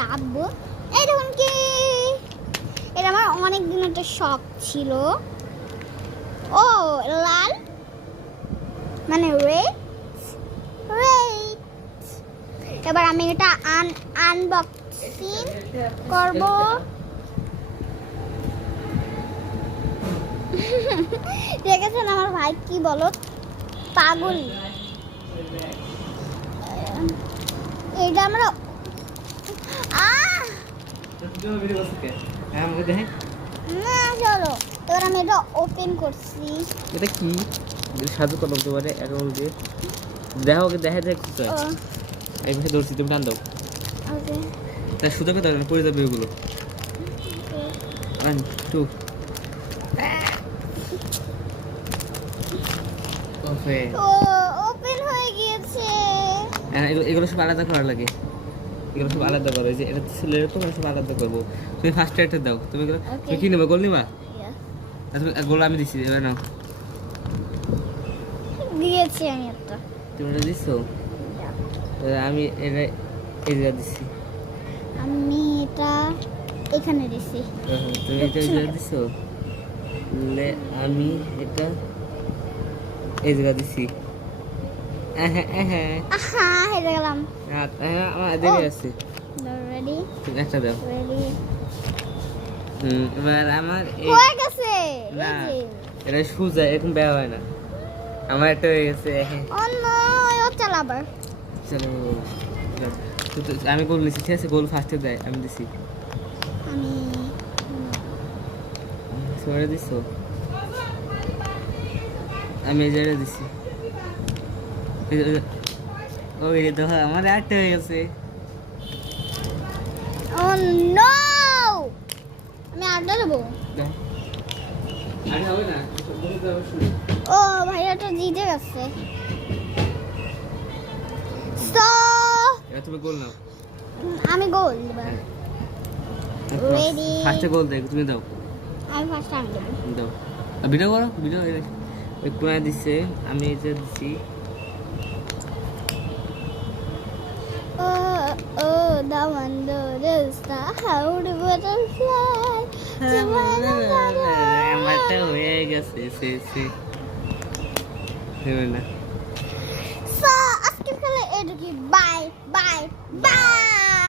আমার আব্বু। এই দেখুন কি, এটা আমার অনেক দিন একটা শখ ছিল। ও লাল মানে রেড রেড। এবার আমি এটা আনবক্সিং করব। দেখেছেন আমার ভাই কি বলো, পাগল। এটা আমরা না চলো, এবার আমি এটা ওপেন করছি। এটা কি সাজু করলাম তোমার অ্যাকাউন্ট দিয়ে দেখো, ওকে দেখা যায় কিছু এই ভাষা ধরছি, তুমি টান দাও। ওকে তা সুযোগে দাও না, পড়ে যাবে ওগুলো। 1 2 ওকে, ও ওপেন হয়ে গিয়েছে। এগুলো সব আলাদা করা লাগে, এগুলো সব আলাদা করো। এই যে এটা ছিল এরকম, সব আলাদা করবো। তুমি ফার্স্ট এটা দাও, তুমি তুমি কি নেবে, গোল নিবা? তুমি গোল আমি দিছি, এবার নাও। দিয়েছি আমি একটা। তুমি এটা দিছো, আমি এটা এই জায়গা দিছি। আমি এটা এখানে দিছি। তুমি এটা এই জায়গা দিছো, আমি এটা এই জায়গা দিছি। আহা হেরে গেলাম। আমার দিকে আছে, রেডি তুমি একটা দাও। রেডি এবার আমার হয়ে গেছে। না, এই যে এটা সুজা, এরকম বেয়া হয় না। আমার একটা হয়ে গেছে। ও নো, ও চল আবার। চলো আমি গোল নিছি, ঠিক আছে? গোল ফার্স্টে দেয়, আমি দিছি। আমি সরে দিছো, আমি এই জায়গায় দিছি। ওই দেখো আমার একটা হয়ে গেছে। ও নো, আমি আড্ডা দেবো। আরে হবে না, ও ভাইয়াটা জিতে গেছে। সো এটা তুমি গোল নাও। আমি গোল এবার। Ready. ফার্স্টে গোল দেয়, তুমি দাও। আমি ফার্স্ট আমি দেবো। দাও ভিডিও করো, ভিডিও ওই কোনায় দিচ্ছে, আমি এই যে দিচ্ছি। Oh, the wonder is the how the butterfly. আমারটা হয়ে গেছে, So, আজকের খেলা এটুকুই। Bye bye bye.